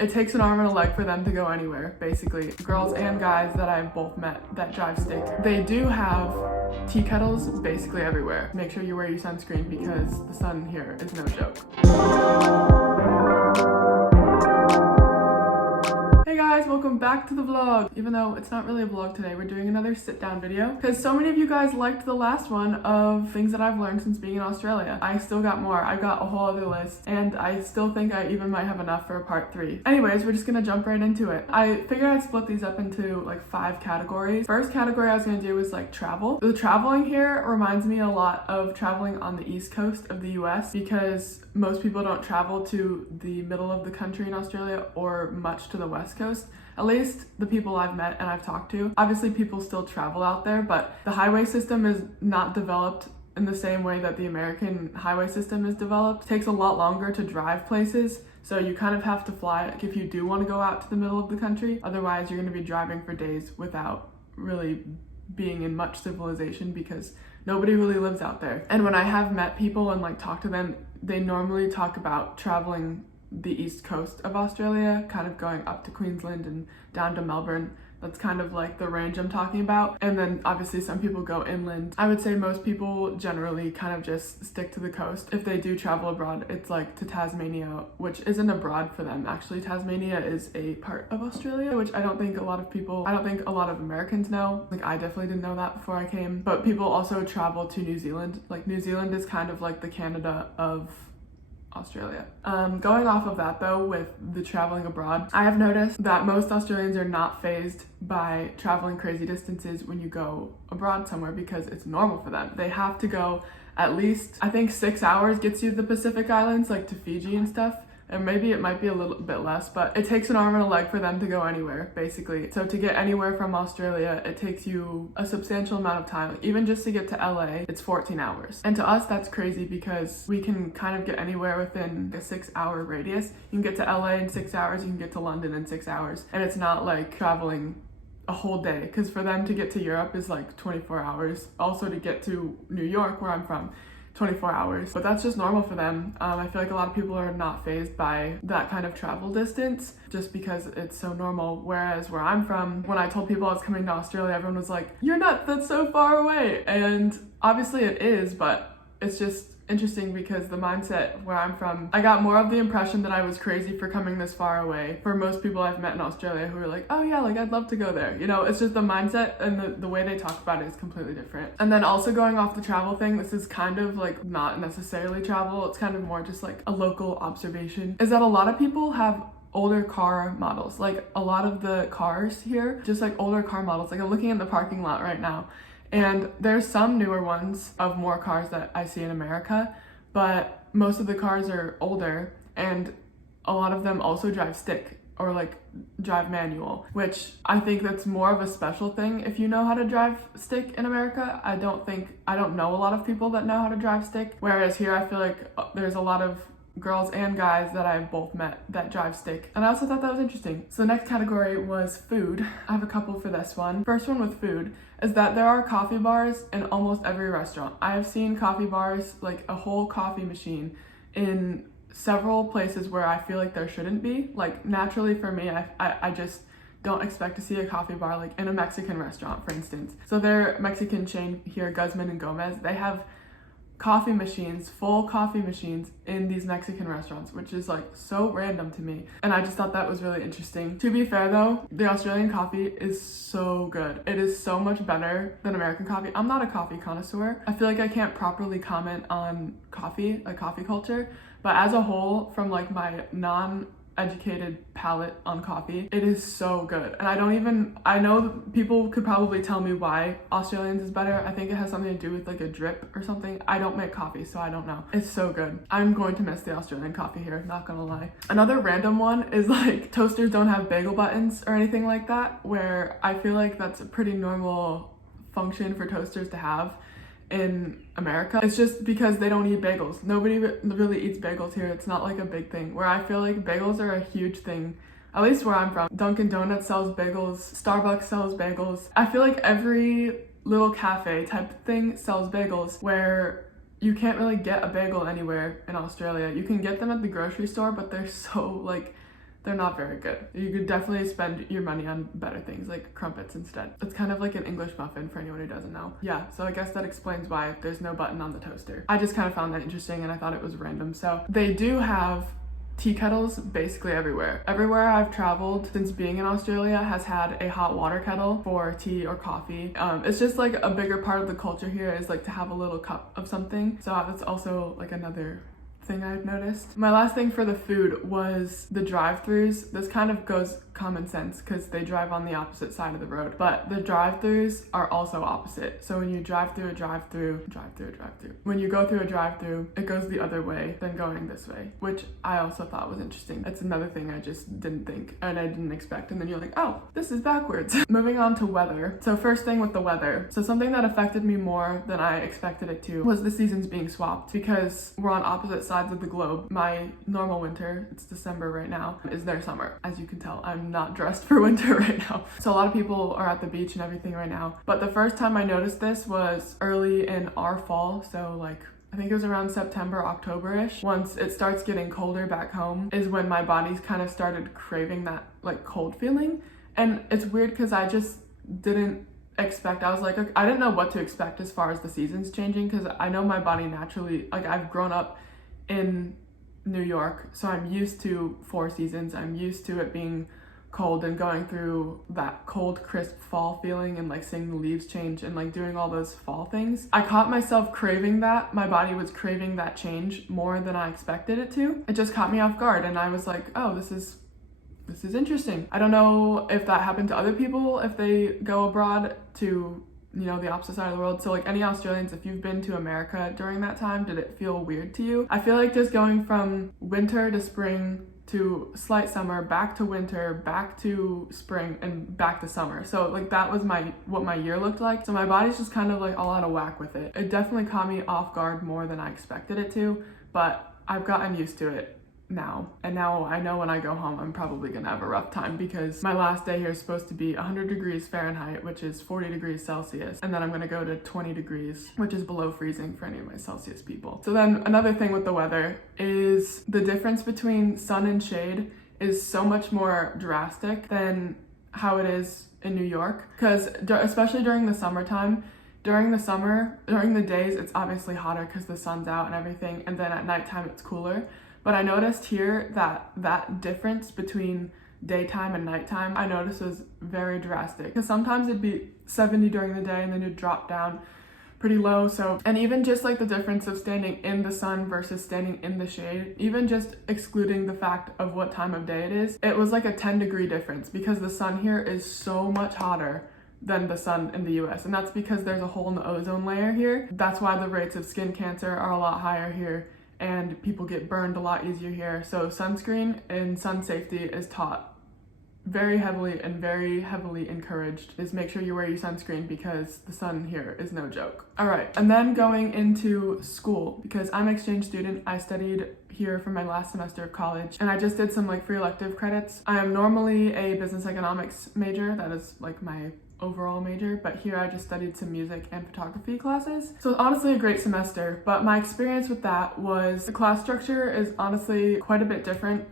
It takes an arm and a leg for them to go anywhere, basically. Girls and guys that I've both met that drive stick. They do have tea kettles basically everywhere. Make sure you wear your sunscreen because the sun here is no joke. Hey guys, welcome back to the vlog. Even though it's not really a vlog today, we're doing another sit down video because so many of you guys liked the last one of things that I've learned since being in Australia. I still got more. I've got a whole other list and I still think I even might have enough for a part 3. Anyways, we're just gonna jump right into it. I figured I'd split these up into like 5 categories. First category I was gonna do was like travel. The traveling here reminds me a lot of traveling on the East Coast of the US because most people don't travel to the middle of the country in Australia or much to the West Coast. At least the people I've met and I've talked to. Obviously people still travel out there, but the highway system is not developed in the same way that the American highway system is developed. It takes a lot longer to drive places, so you kind of have to fly like if you do want to go out to the middle of the country. Otherwise you're going to be driving for days without really being in much civilization because nobody really lives out there. And when I have met people and like talked to them, they normally talk about traveling the east coast of Australia, kind of going up to Queensland and down to Melbourne. That's kind of like the range I'm talking about. And then obviously some people go inland. I would say most people generally kind of just stick to the coast. If they do travel abroad, it's like to Tasmania, which isn't abroad for them. Actually, Tasmania is a part of Australia, which I don't think a lot of Americans know. Like I definitely didn't know that before I came. But people also travel to New Zealand. Like New Zealand is kind of like the Canada of Australia. Going off of that though, with the traveling abroad, I have noticed that most Australians are not fazed by traveling crazy distances when you go abroad somewhere because it's normal for them. They have to go at least, I think 6 hours gets you to the Pacific Islands, like to Fiji and stuff. And maybe it might be a little bit less, but it takes an arm and a leg for them to go anywhere, basically. So to get anywhere from Australia, it takes you a substantial amount of time. Like even just to get to LA, it's 14 hours. And to us, that's crazy because we can kind of get anywhere within a 6-hour radius. You can get to LA in 6 hours, you can get to London in 6 hours. And it's not like traveling a whole day, because for them to get to Europe is like 24 hours. Also to get to New York, where I'm from, 24 hours, but that's just normal for them. I feel like a lot of people are not fazed by that kind of travel distance just because it's so normal. Whereas where I'm from, when I told people I was coming to Australia, everyone was like, "You're nuts, that's so far away." And obviously it is, but it's just interesting because the mindset where I'm from, I got more of the impression that I was crazy for coming this far away. For most people I've met in Australia who are like, "Oh yeah, like I'd love to go there." You know, it's just the mindset and the way they talk about it is completely different. And then also going off the travel thing, this is kind of like not necessarily travel, it's kind of more just like a local observation, is that a lot of people have older car models. Like a lot of the cars here, just like older car models. Like I'm looking in the parking lot right now, and there's some newer ones of more cars that I see in America, but most of the cars are older and a lot of them also drive stick or like drive manual, which I think that's more of a special thing if you know how to drive stick in America. I don't know a lot of people that know how to drive stick, whereas here I feel like there's a lot of girls and guys that I've both met that drive stick. And I also thought that was interesting. So the next category was food. I have a couple for this one. First one with food is that there are coffee bars in almost every restaurant. I have seen coffee bars, like a whole coffee machine in several places where I feel like there shouldn't be. Like naturally for me, I just don't expect to see a coffee bar like in a Mexican restaurant, for instance. So their Mexican chain here, Guzman and Gomez, they have coffee machines, full coffee machines in these Mexican restaurants, which is like so random to me. And I just thought that was really interesting. To be fair though, the Australian coffee is so good. It is so much better than American coffee. I'm not a coffee connoisseur. I feel like I can't properly comment on coffee, like coffee culture, but as a whole, from like my non-educated palate on coffee, it is so good. And I know people could probably tell me why Australians is better. I think it has something to do with like a drip or something. I don't make coffee, so I don't know. It's so good. I'm going to miss the Australian coffee here, not gonna lie. Another random one is like toasters don't have bagel buttons or anything like that, where I feel like that's a pretty normal function for toasters to have in America. It's just because they don't eat bagels. Nobody really eats bagels here. It's not like a big thing, where I feel like bagels are a huge thing, at least where I'm from. Dunkin' Donuts sells bagels, Starbucks sells bagels. I feel like every little cafe type thing sells bagels, where you can't really get a bagel anywhere in Australia. You can get them at the grocery store, but they're so like they're not very good. You could definitely spend your money on better things like crumpets instead. It's kind of like an English muffin for anyone who doesn't know. Yeah, so I guess that explains why there's no button on the toaster. I just kind of found that interesting and I thought it was random. So they do have tea kettles basically everywhere. Everywhere I've traveled since being in Australia has had a hot water kettle for tea or coffee. It's just like a bigger part of the culture here is like to have a little cup of something. So that's also like another thing I've noticed. My last thing for the food was the drive-thrus. This kind of goes common sense because they drive on the opposite side of the road, but the drive-thrus are also opposite. So when you drive through a drive-through, when you go through a drive-through, it goes the other way than going this way, which I also thought was interesting. That's another thing I just didn't think and I didn't expect, and then you're like, oh, this is backwards. Moving on to weather. So first thing with the weather. So something that affected me more than I expected it to was the seasons being swapped because we're on opposite sides of the globe. My normal winter, it's December right now, is their summer. As you can tell, I'm not dressed for winter right now. So a lot of people are at the beach and everything right now. But the first time I noticed this was early in our fall. So like, I think it was around September, October-ish. Once it starts getting colder back home is when my body's kind of started craving that like cold feeling. And it's weird because I just didn't expect, I was like, I didn't know what to expect as far as the seasons changing because I know my body naturally, like I've grown up in New York, so I'm used to 4 seasons. I'm used to it being cold and going through that cold, crisp fall feeling and like seeing the leaves change and like doing all those fall things. I caught myself craving that. My body was craving that change more than I expected it to. It just caught me off guard and I was like, oh, this is interesting. I don't know if that happened to other people, if they go abroad to, you know, the opposite side of the world. So like any Australians, if you've been to America during that time, did it feel weird to you? I feel like just going from winter to spring to slight summer, back to winter, back to spring, and back to summer. So like that was what my year looked like. So my body's just kind of like all out of whack with it. It definitely caught me off guard more than I expected it to, but I've gotten used to it now. And now I know when I go home, I'm probably gonna have a rough time because my last day here is supposed to be 100 degrees Fahrenheit, which is 40 degrees Celsius. And then I'm gonna go to 20 degrees, which is below freezing for any of my Celsius people. So then another thing with the weather is the difference between sun and shade is so much more drastic than how it is in New York. Because especially during the summertime, during the days, it's obviously hotter because the sun's out and everything. And then at nighttime, it's cooler. But I noticed here that difference between daytime and nighttime, I noticed was very drastic. Because sometimes it'd be 70 during the day and then it'd drop down pretty low. So, and even just like the difference of standing in the sun versus standing in the shade, even just excluding the fact of what time of day it is, it was like a 10-degree difference because the sun here is so much hotter than the sun in the US. And that's because there's a hole in the ozone layer here. That's why the rates of skin cancer are a lot higher here and people get burned a lot easier here. So sunscreen and sun safety is taught very heavily and very heavily encouraged. Is make sure you wear your sunscreen because the sun here is no joke. All right, and then going into school, because I'm an exchange student, I studied here for my last semester of college and I just did some like free elective credits. I am normally a business economics major, that is like my overall major, but here I just studied some music and photography classes. So it's honestly a great semester, but my experience with that was the class structure is honestly quite a bit different.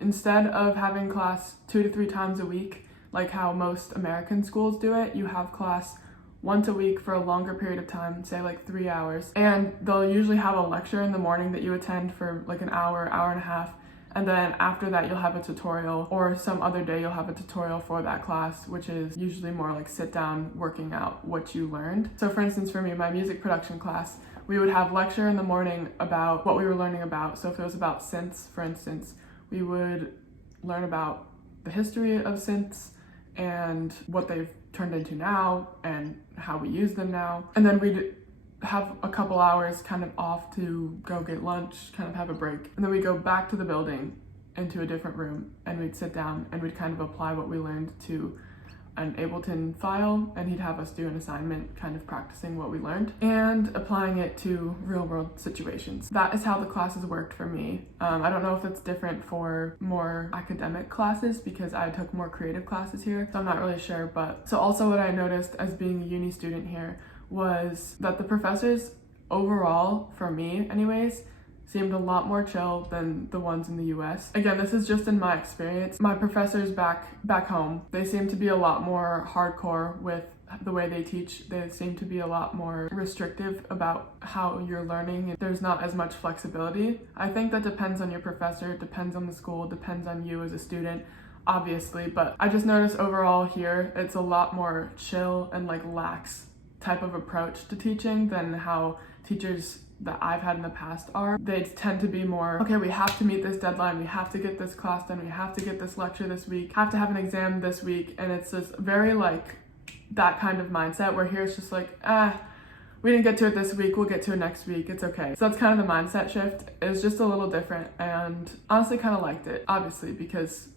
Instead of having class 2 to 3 times a week, like how most American schools do it, you have class once a week for a longer period of time, say like 3 hours. And they'll usually have a lecture in the morning that you attend for like an hour, hour and a half. And then after that, you'll have a tutorial, or some other day you'll have a tutorial for that class, which is usually more like sit down, working out what you learned. So for instance, for me, my music production class, we would have lecture in the morning about what we were learning about. So if it was about synths, for instance, we would learn about the history of synths and what they've turned into now and how we use them now. And then we'd have a couple hours kind of off to go get lunch, kind of have a break. And then we go back to the building into a different room and we'd sit down and we'd kind of apply what we learned to an Ableton file, and he'd have us do an assignment kind of practicing what we learned and applying it to real world situations. That is how the classes worked for me. I don't know if it's different for more academic classes because I took more creative classes here, so I'm not really sure. But so also what I noticed as being a uni student here was that the professors overall, for me anyways, seemed a lot more chill than the ones in the US. Again, this is just in my experience. My professors back home, they seem to be a lot more hardcore with the way they teach. They seem to be a lot more restrictive about how you're learning. There's not as much flexibility. I think that depends on your professor, depends on the school, depends on you as a student, obviously, but I just noticed overall here, it's a lot more chill and like lax type of approach to teaching than how teachers that I've had in the past are. They tend to be more, okay, we have to meet this deadline, we have to get this class done, we have to get this lecture this week, have to have an exam this week, and it's just very like that kind of mindset, where here it's just like, we didn't get to it this week, we'll get to it next week, it's okay. So that's kind of the mindset shift. It's just a little different, and honestly kind of liked it, obviously, because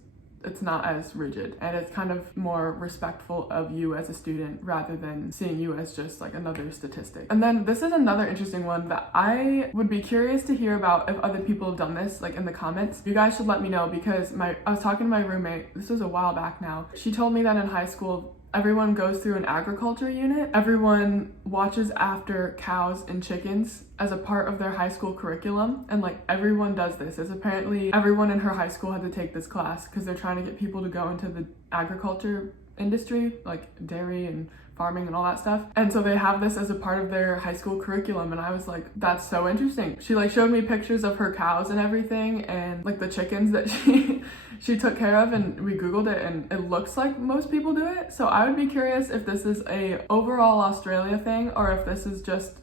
it's not as rigid and it's kind of more respectful of you as a student rather than seeing you as just like another statistic. And then this is another interesting one that I would be curious to hear about if other people have done this, like in the comments. You guys should let me know, because I was talking to my roommate, this was a while back now. She told me that in high school, everyone goes through an agriculture unit. Everyone watches after cows and chickens as a part of their high school curriculum, and like everyone does this. As apparently everyone in her high school had to take this class because they're trying to get people to go into the agriculture industry, like dairy and farming and all that stuff. And so they have this as a part of their high school curriculum, and I was like, that's so interesting. She like showed me pictures of her cows and everything, and like the chickens that she took care of, and we googled it, and it looks like most people do it. So I would be curious if this is a overall Australia thing or if this is just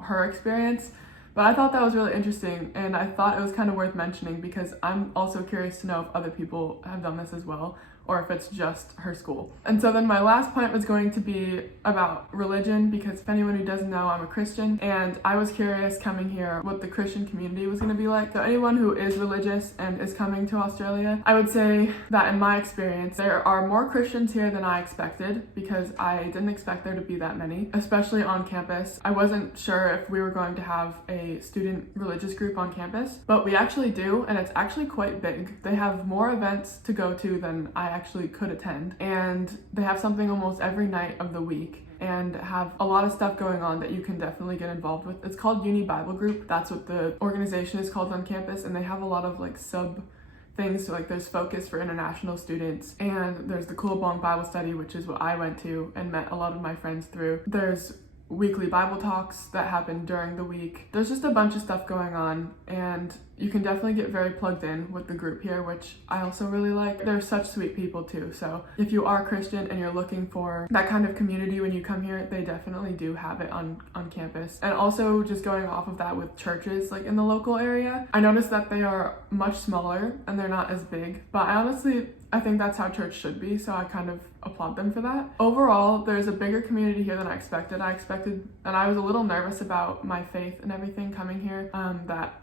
her experience. But I thought that was really interesting, and I thought it was kind of worth mentioning because I'm also curious to know if other people have done this as well, or if it's just her school. And so then my last point was going to be about religion, because if anyone who doesn't know, I'm a Christian, and I was curious coming here what the Christian community was going to be like. So anyone who is religious and is coming to Australia, I would say that in my experience, there are more Christians here than I expected, because I didn't expect there to be that many, especially on campus. I wasn't sure if we were going to have a student religious group on campus, but we actually do, and it's actually quite big. They have more events to go to than I actually could attend, and they have something almost every night of the week and have a lot of stuff going on that you can definitely get involved with. It's called Uni Bible Group. That's what the organization is called on campus, and they have a lot of like sub things. So like there's Focus for international students, and there's the Coolabong Bible Study, which is what I went to and met a lot of my friends through. There's weekly Bible talks that happen during the week. There's just a bunch of stuff going on, and you can definitely get very plugged in with the group here, which I also really like. They're such sweet people too. So if you are Christian and you're looking for that kind of community when you come here, they definitely do have it on campus. And also just going off of that with churches like in the local area, I noticed that they are much smaller and they're not as big, but I think that's how church should be, so I kind of applaud them for that. Overall, there's a bigger community here than I expected. And I was a little nervous about my faith and everything coming here, that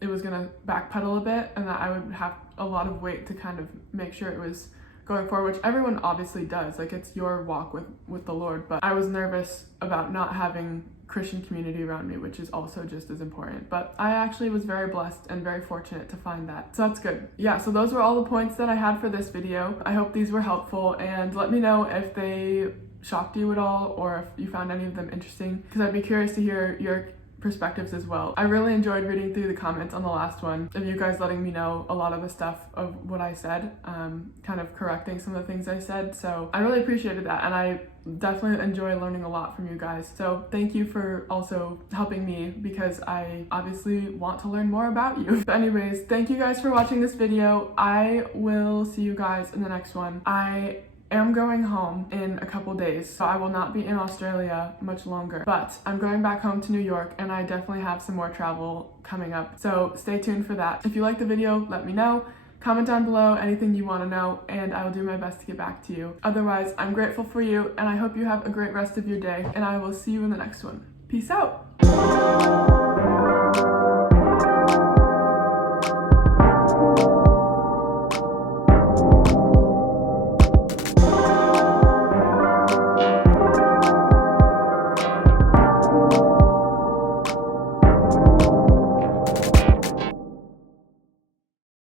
it was gonna backpedal a bit and that I would have a lot of weight to kind of make sure it was going forward, which everyone obviously does. Like, it's your walk with the Lord, but I was nervous about not having Christian community around me, which is also just as important. But I actually was very blessed and very fortunate to find that. So that's good. Yeah, so those were all the points that I had for this video. I hope these were helpful, and let me know if they shocked you at all or if you found any of them interesting, because I'd be curious to hear your perspectives as well. I really enjoyed reading through the comments on the last one of you guys letting me know a lot of the stuff of what I said, kind of correcting some of the things I said. So I really appreciated that, and I definitely enjoy learning a lot from you guys. So thank you for also helping me, because I obviously want to learn more about you. But anyways, thank you guys for watching this video. I will see you guys in the next one. I am going home in a couple days, so I will not be in Australia much longer, but I'm going back home to New York, and I definitely have some more travel coming up, so stay tuned for that. If you liked the video, let me know. Comment down below anything you want to know, and I will do my best to get back to you. Otherwise, I'm grateful for you, and I hope you have a great rest of your day, and I will see you in the next one. Peace out!